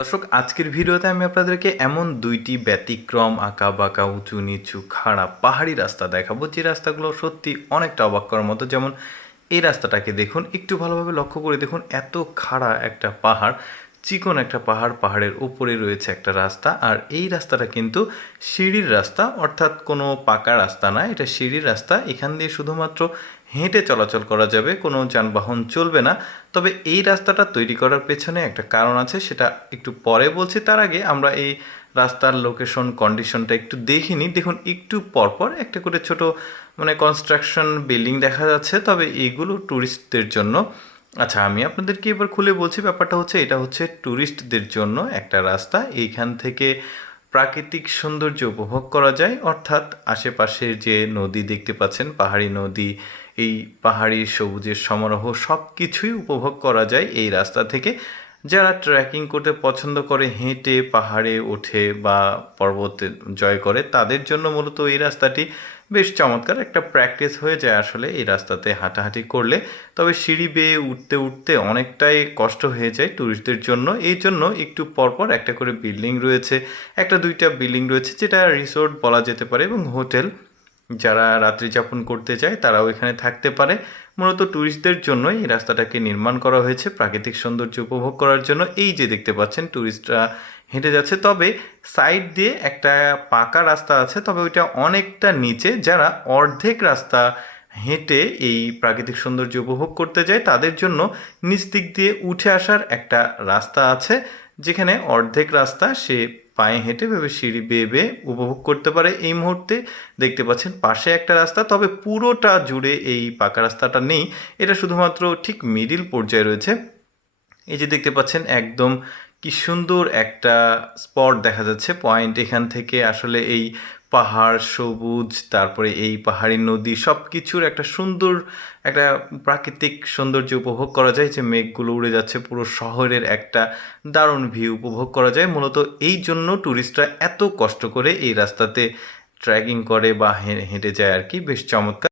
দর্শক, আজকের ভিডিওতে আমি আপনাদেরকে এমন দুইটি ব্যতিক্রম আঁকা বাঁকা উঁচু নিচু খাড়া পাহাড়ি রাস্তা দেখাবো, যে রাস্তাগুলো সত্যি অনেকটা অবাক করার মতো। যেমন এই রাস্তাটাকে দেখুন, একটু ভালোভাবে লক্ষ্য করে দেখুন, এত খাড়া একটা পাহাড়, চিকন একটা পাহাড়, পাহাড়ের উপরে রয়েছে একটা রাস্তা। আর এই রাস্তাটা কিন্তু সিঁড়ির রাস্তা, অর্থাৎ কোনো পাকা রাস্তা না, এটা সিঁড়ির রাস্তা। এখান দিয়ে শুধুমাত্র হেঁটে চলাচল করা যাবে, কোনো যানবাহন চলবে না। তবে এই রাস্তাটা তৈরি করার পেছনে একটা কারণ আছে, সেটা একটু পরে বলছি। তার আগে আমরা এই রাস্তার লোকেশন কন্ডিশনটা একটু দেখিনি। দেখুন, একটু পরপর একটা করে ছোট কনস্ট্রাকশন বিল্ডিং দেখা যাচ্ছে, তবে এইগুলো ট্যুরিস্টদের জন্য। আচ্ছা, আমি আপনাদেরকে এবার খুলে বলছি। ব্যাপারটা হচ্ছে, এটা হচ্ছে ট্যুরিস্টদের জন্য একটা রাস্তা। এইখান থেকে প্রাকৃতিক সৌন্দর্য উপভোগ করা যায়, অর্থাৎ আশেপাশের যে নদী দেখতে পাচ্ছেন, পাহাড়ি নদী, এই পাহাড়ি সবুজের সমারোহ সব কিছুই উপভোগ করা যায় এই রাস্তা থেকে। যারা ট্রেকিং করতে পছন্দ করে, হেঁটে পাহাড়ে ওঠে বা পর্বতে জয় করে, তাদের জন্য মূলত এই রাস্তাটি বেশ চমৎকার একটা প্র্যাকটিস হয়ে যায় আসলে এই রাস্তাতে হাঁটাহাঁটি করলে। তবে সিঁড়ি বেয়ে উঠতে উঠতে অনেকটাই কষ্ট হয়ে যায় ট্যুরিস্টদের জন্য। এই জন্য একটু পরপর একটা করে বিল্ডিং রয়েছে, একটা দুইটা বিল্ডিং রয়েছে, যেটা রিসোর্ট বলা যেতে পারে, এবং হোটেল। যারা রাত্রি যাপন করতে চায় তারাও এখানে থাকতে পারে। মূলত ট্যুরিস্টদের জন্য এই রাস্তাটাকে নির্মাণ করা হয়েছে, প্রাকৃতিক সৌন্দর্য উপভোগ করার জন্য। এই যে দেখতে পাচ্ছেন, ট্যুরিস্টরা হেঁটে যাচ্ছে। তবে সাইড দিয়ে একটা পাকা রাস্তা আছে, তবে ওইটা অনেকটা নিচে। যারা অর্ধেক রাস্তা হেঁটে এই প্রাকৃতিক সৌন্দর্য উপভোগ করতে যায়, তাদের জন্য নিচ দিক দিয়ে উঠে আসার একটা রাস্তা আছে, যেখানে অর্ধেক রাস্তা সে পায়ে হেঁটে ভেবে সিঁড়ি বেয়ে বেয়ে উপভোগ করতে পারে। এই মুহূর্তে দেখতে পাচ্ছেন পাশে একটা রাস্তা, তবে পুরোটা জুড়ে এই পাকা রাস্তাটা নেই, এটা শুধুমাত্র ঠিক মিডিল পর্যায়ে রয়েছে। এই যে দেখতে পাচ্ছেন, একদম কি সুন্দর একটা স্পট দেখা যাচ্ছে, পয়েন্ট। এখান থেকে আসলে এই পাহাড়, সবুজ, তারপরে এই পাহাড়ি নদী, সব কিছুর একটা সুন্দর একটা প্রাকৃতিক সৌন্দর্য উপভোগ করা যায়। যে মেঘগুলো উড়ে যাচ্ছে, পুরো শহরের একটা দারুণ ভিউ উপভোগ করা যায়। মূলত এই জন্য ট্যুরিস্টরা এত কষ্ট করে এই রাস্তাতে ট্রেকিং করে বা হেঁটে যায় আর কি। বেশ চমৎকার।